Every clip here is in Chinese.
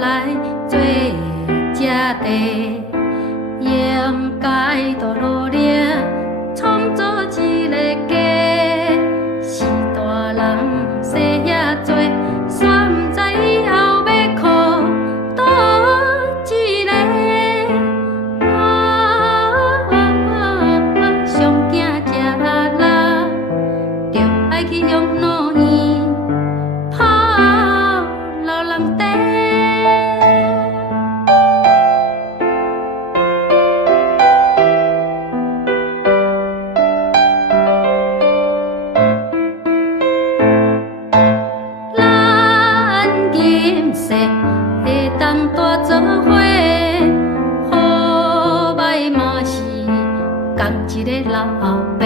来做食地，应该多努力创造一个家。是大人生遐多，煞毋知以后要靠倒一个。上囝食老，着爱去养老院泡老人茶。咱今世会当大做伙，好歹嘛是同一个老爸，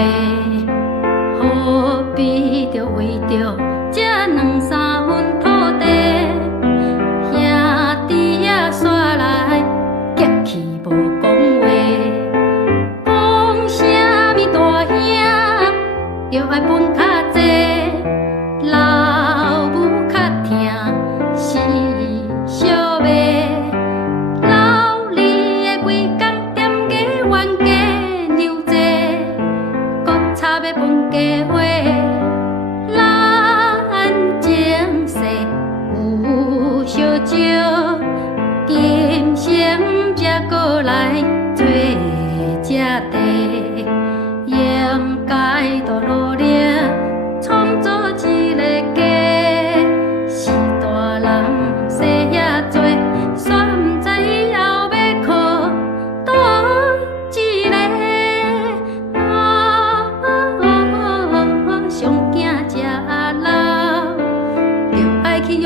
何必着为着这两三分土地，兄弟仔煞来结气无讲话，讲啥物大兄着爱分较济，老母较疼是小妹，老二的规工踮家冤家扭济，搁插要分家伙。咱前世有烧酒，今生才搁来做食地，应该多努力创造一个家。是大人生遐多，煞毋知以后要靠倒一个。上囝食老，着爱去养